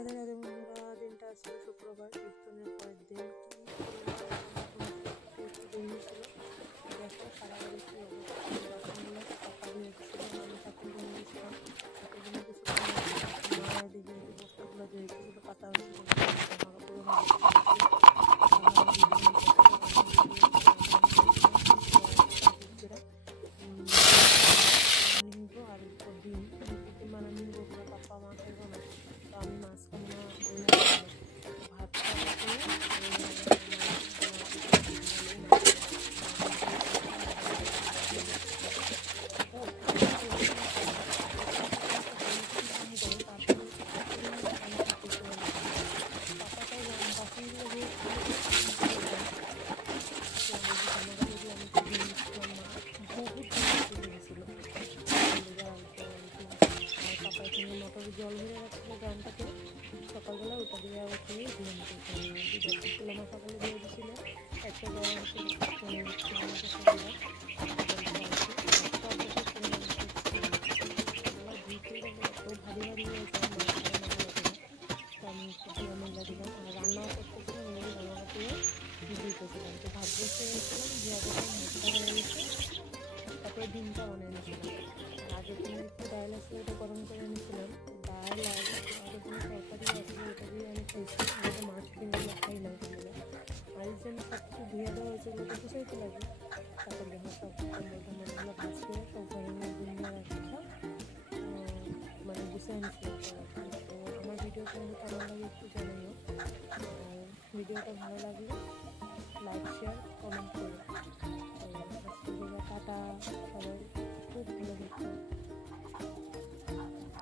রাধে রাধে বন্ধুরা, দিনটা ছিল শুক্রবার, কীর্তনের পরের দিন। দেরি ছিল, দেখো সারা বাড়ি কি অবস্থা, বাসনগুলো পাতা ধুয়েছিল, আমি ঠাকুর জন্য গেছিলাম, ঠাকুর জন্য কিছু মা এদিকে বস্তাগুলো ধুয়েছিল, পাতা হয়েছিল, জামা কাপড়ও আর ডিম বানানি বলছিল পাপা মা খাইব না, তো আমি মাঝখানে ভাত মোটরে জল ভরে রাখছিল ড্রামটাতে, সকালবেলা ওটা দিয়ে উঠে ধুয়ে সকালে ধুয়ে দিয়েছিল, একটা গরম ভারী ভারী হয়েছে, আমি একটু ধোয়া মেলা দিলাম। আর রান্নাও করতেছিলাম, এগুলো জামা কাপড়ে ধুইতেছিলাম, তো ভাত বসে এনেছিলাম, ধোয়া মোটা হয়ে গেছে। তারপরে ডিমটা বানিয়েছিলাম, আর আগের দিন একটু ডাল আসলে ওটা গরম করে এনেছিলাম, ডাল আর আগের দিন তরকারি আসলে ওটা দিয়ে আমি খাইছি, ওটা মাছ কিনে খাই না ওগুলো। আর এই জন্য সব কিছু ধুয়ে দেওয়া হয়েছে, ওগুলো গুছাইতে লাগে। তারপর যখন সব মশলাগুলো ভাজ করে সব ঘরের মধ্যে নিয়ে রাখা মানে গুছিয়ে আনছিলাম। তো আমার ভিডিওটা কেমন লাগে একটু জানাইও, আর ভিডিওটা ভালো লাগলে লাইক শেয়ার কমেন্ট করো। তো আজকে টাটা, সবাই খুব ভালো দেখো।